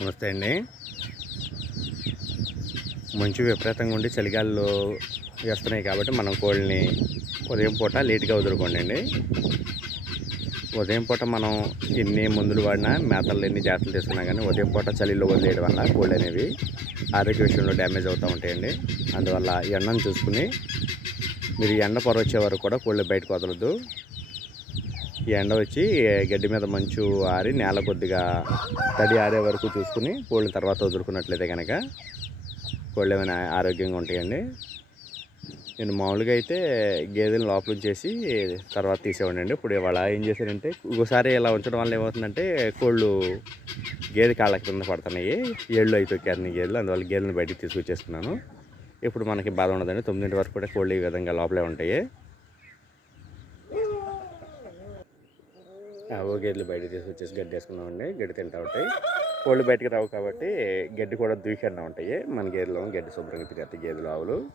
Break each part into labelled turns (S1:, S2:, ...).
S1: నమస్తే అండి. మంచు విపరీతంగా ఉండి చలిగాల్లో వేస్తున్నాయి కాబట్టి మనం కోళ్ళని ఉదయం పూట లేట్గా వదులుకోండి అండి. ఉదయం పూట మనం ఎన్ని మందులు వాడినా మేతలు ఎన్ని జాగ్రత్తలు తీసుకున్నా కానీ ఉదయం పూట చలిలో వదిలేయడం వల్ల కోళ్ళు అనేవి ఆరోగ్య విషయంలో డ్యామేజ్ అవుతూ ఉంటాయండి. అందువల్ల ఎండను చూసుకుని మీరు ఎండ పొర వచ్చే వరకు కూడా కోళ్ళు బయటకు వదలొద్దు. ఈ ఎండ వచ్చి గడ్డి మీద మంచు ఆరి నేల కొద్దిగా తడి ఆరే వరకు చూసుకుని కోళ్ళని తర్వాత వదులుకున్నట్లయితే కనుక కోళ్ళు ఏమైనా ఆరోగ్యంగా ఉంటాయండి. నేను మామూలుగా అయితే గేదెలను లోపల ఉంచేసి తర్వాత తీసేవాడిని ఇప్పుడు ఇవాళ ఏం చేశానంటే ఒకసారి ఇలా ఉంచడం వల్ల ఏమవుతుందంటే కోళ్ళు గేదె కాళ్ళ కింద పడుతున్నాయి. ఏళ్ళు అయిపోయారు గేదెలు. అందువల్ల గేదెలను బయటికి తీసుకొచ్చేస్తున్నాను ఇప్పుడు మనకి బాధ ఉండదండి. తొమ్మిదింటి వరకు కూడా కోళ్ళు ఈ విధంగా లోపలే ఉంటాయి. గేదెలు బయట తీసుకొచ్చేసి గడ్డి వేసుకున్నామండి గడ్డి తింటా ఉంటాయి. కోళ్ళు బయటకు రావు కాబట్టి గడ్డి కూడా దూకేడా ఉంటాయి. మన గేదెలు గడ్డి శుభ్రంగా తిరిగి గేదెలు ఆవులు.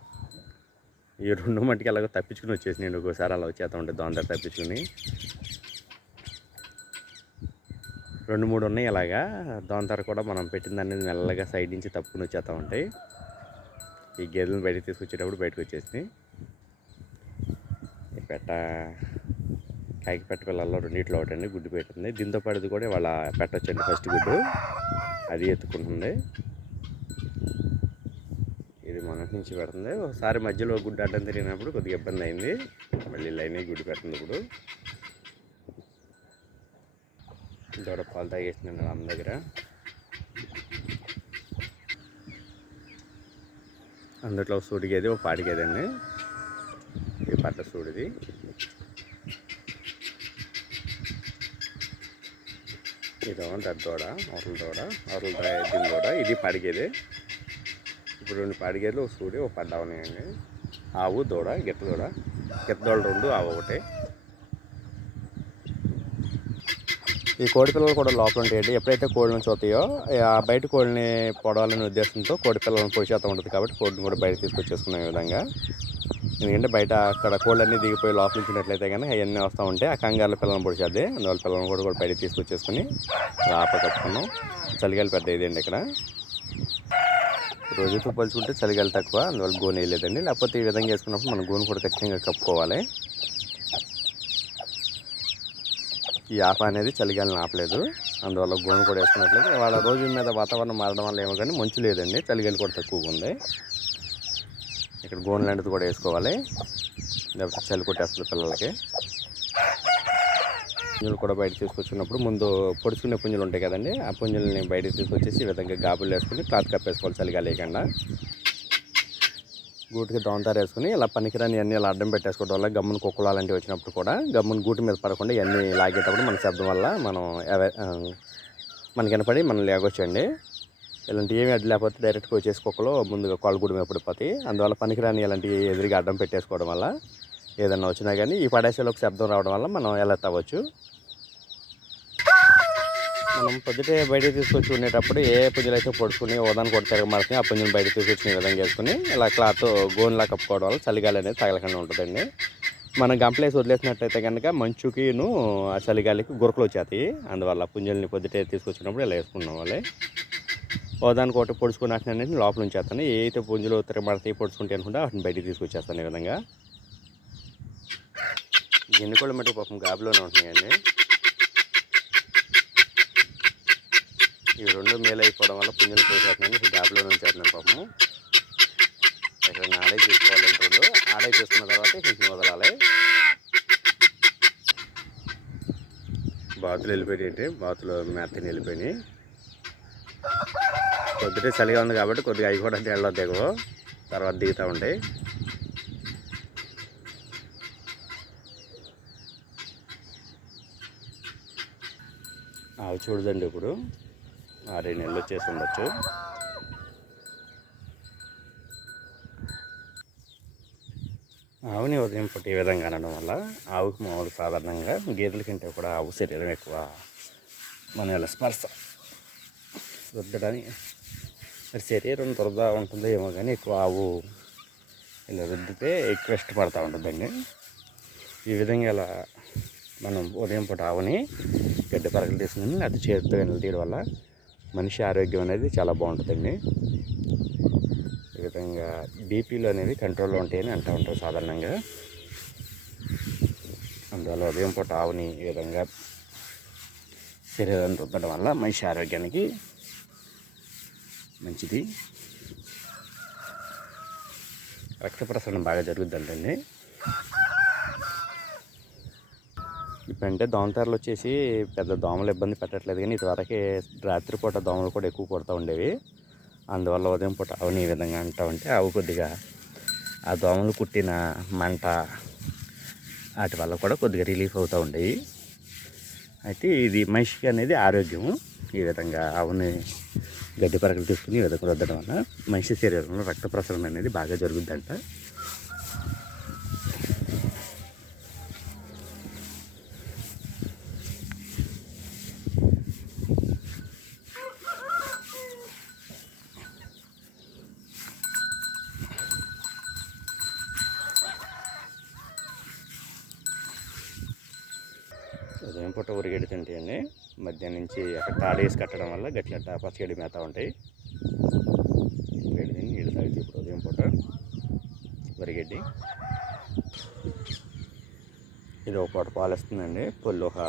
S1: ఈ రెండు మట్టికి అలాగ తప్పించుకుని వచ్చేసి నేను ఒకసారి అలా వచ్చేస్తా ఉంటే దొందర తప్పించుకుని. రెండు మూడు ఉన్నాయి అలాగా దోంతర కూడా మనం పెట్టిన దాన్ని మెల్లగా సైడ్ నుంచి తప్పుకుని వచ్చేస్తూ ఉంటాయి. ఈ గేదెలను బయటకు తీసుకొచ్చేటప్పుడు బయటకు వచ్చేసింది పెట్ట కాకి పెట్ట పిల్లల్లో రెండిట్లో ఒకటి అండి గుడ్డు పెట్టింది దీంతో పాటు కూడా వాళ్ళ పెట్టొచ్చండి ఫస్ట్ గుడ్డు. అది ఎత్తుకుంటుంది. ఇది మొన్నటి నుంచి పెడుతుంది. ఒకసారి మధ్యలో గుడ్డు అడ్డం తిరిగినప్పుడు కొద్దిగా ఇబ్బంది అయింది. మళ్ళీ లైన్ గుడ్డు పెట్టింది ఇప్పుడు. దూడ పాలు తాగేసిందండి అమ్మ దగ్గర. అందుట్లో ఒక సూడిగేది ఒక పాడిగేది గేదండి ఈ పట్ట సూడిది ఇది దద్ద దూడ అవతల దూడ అవతల దీని దూడ ఇది పడిగేది. ఇప్పుడు రెండు పడిగేలు సూడి ఒక పడ్డా ఉన్నాయండి ఆవు దూడ గిట్ట దూడ. గిట్ట దూడ రెండు ఆవు ఒకటి. ఈ కోడి పిల్లలు కూడా లోపల ఉంటాయండి. ఎప్పుడైతే కోళ్ళని చూతాయో బయట కోళ్ళని పొడవాలనే ఉద్దేశంతో కోడి పిల్లలను పోషేతం ఉంటుంది కాబట్టి కోడిని కూడా బయట తీసుకొచ్చేసుకునే విధంగా. ఎందుకంటే బయట అక్కడ కోళ్ళన్నీ దిగిపోయి లోపల ఉంచినట్లయితే కానీ అవన్నీ వస్తూ ఉంటాయి ఆ కంగారుల పిల్లలను పొడిచేద్ది. అందువల్ల పిల్లలను కూడా కూడా బయట తీసుకొచ్చేసుకుని ఆప కట్టుకున్నాం. చలిగాలి పెద్ద ఇదండి ఇక్కడ? రోజుతో పోల్చుకుంటే చలిగాలి తక్కువ అందువల్ల గోను వేయలేదండి. లేకపోతే ఈ విధంగా వేసుకున్నప్పుడు మనం గోను కూడా ఖచ్చితంగా కప్పుకోవాలి. ఈ ఆప అనేది చలిగాలిని ఆపలేదు. అందువల్ల గోను కూడా వేసుకున్నట్లయితే వాళ్ళ రోజు మీద వాతావరణం మారడం వల్ల ఏమో కానీ మంచు లేదండి. చలిగాలి కూడా తక్కువగా ఉంది. ఇక్కడ గోన్ లాంటిది కూడా వేసుకోవాలి. లేకపోతే చలి కొట్టేస్తుంది పిల్లలకి. పుంజులు కూడా బయట తీసుకొచ్చినప్పుడు ముందు పొడుచుకునే పుంజులు ఉంటాయి కదండి ఆ పుంజులని బయట తీసుకొచ్చేసి ఈ విధంగా గాబులు వేసుకుని క్లాత్ కప్పేసుకోవాలి చలిగా లేకుండా. గూటికి దోమతారు వేసుకుని ఇలా పనికిరాని అన్నీ ఇలా అడ్డం పెట్టేసుకోవడం వల్ల గమ్మున కుక్కలు అలాంటివి వచ్చినప్పుడు కూడా గమ్మున గూటి మీద పడకుండా ఇవన్నీ లాగేటప్పుడు మన శబ్దం వల్ల మనం ఎవ మనకి వినపడి మనం లేకొచ్చండి ఇలాంటి ఏమి అడ్డు లేకపోతే డైరెక్ట్గా వచ్చేసి ముందుగా కాళ్ళగూడి పడిపోతాయి. అందువల్ల పనికిరాని ఇలాంటి ఎదురుగా అడ్డం పెట్టేసుకోవడం వల్ల ఏదన్నా వచ్చినా కానీ ఈ పడేసేలోకి శబ్దం రావడం వల్ల మనం ఎలర్ట్ అవ్వచ్చు మనం పొద్దుటే బయటకు తీసుకొచ్చి ఉండేటప్పుడు ఏ పుంజులు అయితే పడుకుని ఓదాన్ని కూడా మనకి ఆ పుంజుని బయటకు తీసుకొచ్చిన విధంగా వేసుకుని ఇలా క్లాత్ గోన్లా కప్పుకోవడం వల్ల చలిగాలి అనేది తగలకుండా ఉంటుందండి. మనం గంపలేసి వదిలేసినట్టయితే కనుక మంచుకిను ఆ చలిగాలికి గురకలు వచ్చేస్తాయి అందువల్ల పుంజుల్ని పొద్దుటే తీసుకొచ్చినప్పుడు ఇలా వేసుకున్నాం వాళ్ళే. దానికి ఒకటి అనేది లోపల ఉంచేస్తాను. ఏ అయితే పుంజులు తిరగబడతాయి పొడుచుకుంటే అనుకుంటే వాటిని బయటికి తీసుకొచ్చేస్తాను ఈ విధంగా. గిన్నె కూడా మట్టి పాపం గాబిలోనే ఉంటున్నాయండి. ఇవి రెండు మేలు అయిపోవడం వల్ల పుంజులు పోసేస్తున్నాను ఇప్పుడు గాబిలోనే ఉంచేస్తున్నాను పాపము ఇక్కడ ఆడే చూసుకోవాలి రెండు. ఆడే చేసుకున్న తర్వాత కొంచెం వదలాలి. బాతులు వెళ్ళిపోయాయి బాతులు మెత్తని వెళ్ళిపోయినాయి. పొద్దుటే చలిగా ఉంది కాబట్టి కొద్దిగా అవి కూడా నీళ్ళలో దిగవు తర్వాత దిగుతూ ఉంటాయి అవి చూడదండి ఇప్పుడు. ఆరు నెలలు వచ్చేసి ఉండొచ్చు. ఆవుని ఉదయం పుట్టి ఈ విధంగా అనడం వల్ల ఆవుకి మామూలు సాధారణంగా గేదెల కంటే కూడా ఆవు శరీరం ఎక్కువ మన స్పర్శ. రుద్దడానికి మరి శరీరం దురద ఉంటుంది ఏమో కానీ ఎక్కువ ఆవు ఇలా రుద్దితే ఎక్కువ ఇష్టపడతా ఉంటుందండి. ఈ విధంగా ఇలా మనం ఉదయం పూట ఆవుని గడ్డి పరకలు తీసుకుని అది చేతితో వెనలు వల్ల మనిషి ఆరోగ్యం అనేది చాలా బాగుంటుందండి. ఈ విధంగా బీపీలు అనేవి కంట్రోల్లో ఉంటాయని అంటూ ఉంటారు సాధారణంగా. అందువల్ల ఉదయం పూట ఆవుని ఈ విధంగా శరీరాన్ని రుద్దడం వల్ల మనిషి ఆరోగ్యానికి మంచిది. రక్త ప్రసరణ బాగా జరుగుద్దంటండి ఇప్పుడంటే దోమతారలు వచ్చేసి పెద్ద దోమలు ఇబ్బంది పెట్టట్లేదు కానీ ఇదివరకే రాత్రిపూట దోమలు కూడా ఎక్కువ కొడుతూ ఉండేవి. అందువల్ల ఉదయం పూట ఆవుని ఈ విధంగా అంటూ ఉంటే అవి కొద్దిగా ఆ దోమలు కుట్టిన మంట వాటి వల్ల కూడా కొద్దిగా రిలీఫ్ అవుతూ ఉండేవి. అయితే ఇది మనిషికి అనేది ఆరోగ్యము. ఈ విధంగా ఆవుని గడ్డి పరకలు తీసుకుని ఈ విధంగా రుద్దడం వల్ల మనిషి శరీరంలో రక్త ప్రసరణ అనేది బాగా జరుగుద్దంట. ఉదయం పూట ఉరిగడ్డి అండి మధ్యాహ్నం నుంచి అక్కడ తాడేసి కట్టడం వల్ల గట్ల పచ్చగడ్డి మేత ఉంటాయి. వేడి నీళ్ళు తాగితే ఇప్పుడు ఉదయం పూట వరిగడ్డి ఇది ఒక పూట పాలు ఇస్తుందండి పొల్లు ఒక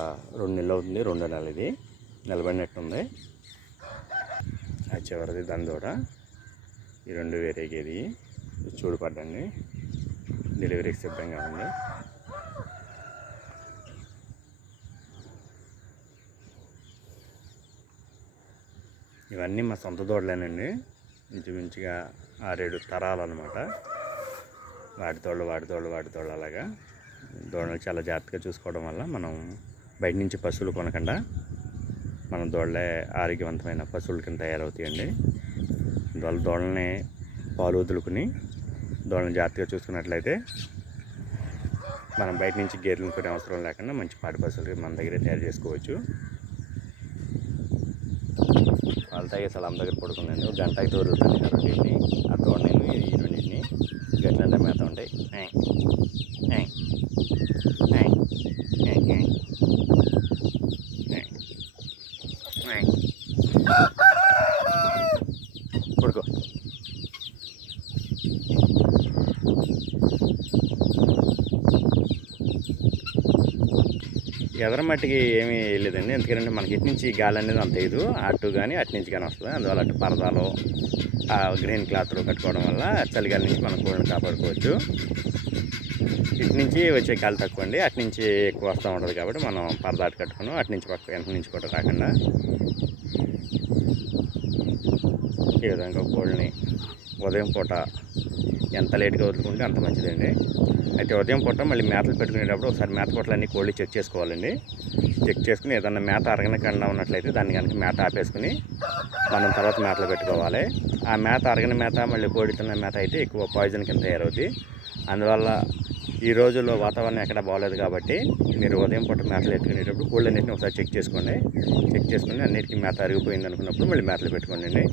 S1: రెండు నెలలు అవుతుంది రెండు నెలలు ఇది. నిలబడినట్టుంది ఆ చివరిది దాని ఈ రెండు వేరేగేది చూడపడ్డండి డెలివరీకి సిద్ధంగా ఉంది. ఇవన్నీ మా సొంత దూడలేనండి ఇంచుమించుగా ఆరేడు తరాలు అనమాట వాటి తోళ్ళు వాటి తోళ్ళు వాటి తోళ్ళు అలాగా. దూడలు చాలా జాగ్రత్తగా చూసుకోవడం వల్ల మనం బయట నుంచి పశువులు కొనకుండా మన దూడలే ఆరోగ్యవంతమైన పశువుల కింద తయారవుతాయండి. అందువల్ల దోడల్ని పాలు వదులుకుని దూడలను జాగ్రత్తగా చూసుకున్నట్లయితే మనం బయట నుంచి గేర్లు కొనే అవసరం లేకుండా మంచి పాడి పశువులు మన దగ్గరే తయారు చేసుకోవచ్చు. పాలు తగ్గే సలాం దగ్గర పడుకున్నాను ఒక గంట అయితే రెండింటిని ఆ తోడ నేను ఈ రెండింటిని గట్లంటే మేత ఉంటాయి ఏయ్, ఏయ్, పడుకో. ఎదర మట్టికి ఏమీ లేదండి ఎందుకంటే మనకి ఇటు నుంచి గాలి అనేది అంత లేదు అటు కానీ అటు నుంచి కానీ వస్తుంది. అందువల్ల అటు పరదాలు ఆ గ్రీన్ క్లాత్లు కట్టుకోవడం వల్ల చలిగాలి నుంచి మనం కోళ్ళని కాపాడుకోవచ్చు. ఇటు నుంచి వచ్చే గాలి తక్కువ అండి. అటు నుంచి ఎక్కువ వస్తూ ఉంటుంది కాబట్టి మనం పరదా అటు కట్టుకున్నాం. అటు నుంచి పక్క వెనక నుంచి కూడా రాకుండా ఈ విధంగా కోళ్ళని ఉదయం పూట ఎంత లేట్గా వదులుకుంటే అంత మంచిదండి. అయితే ఉదయం పూట మళ్ళీ మేతలు పెట్టుకునేటప్పుడు ఒకసారి మేత పొట్లన్నీ కోళ్ళు చెక్ చేసుకోవాలండి. చెక్ చేసుకుని ఏదన్నా మేత అరగనకుండా ఉన్నట్లయితే దాన్ని కనుక మేత ఆపేసుకుని మనం తర్వాత మేతలు పెట్టుకోవాలి. ఆ మేత అరగని మేత మళ్ళీ కోడి తిన్న మేత అయితే ఎక్కువ పాయిజన్ కింద తయారవుతుంది అందువల్ల ఈ రోజుల్లో వాతావరణం ఎక్కడ బాగోలేదు కాబట్టి మీరు ఉదయం పూట మేతలు ఎత్తుకునేటప్పుడు కోళ్ళన్నింటిని ఒకసారి చెక్ చేసుకోండి. చెక్ చేసుకుని అన్నిటికీ మేత అరిగిపోయింది అనుకున్నప్పుడు మళ్ళీ మేతలు పెట్టుకోండి.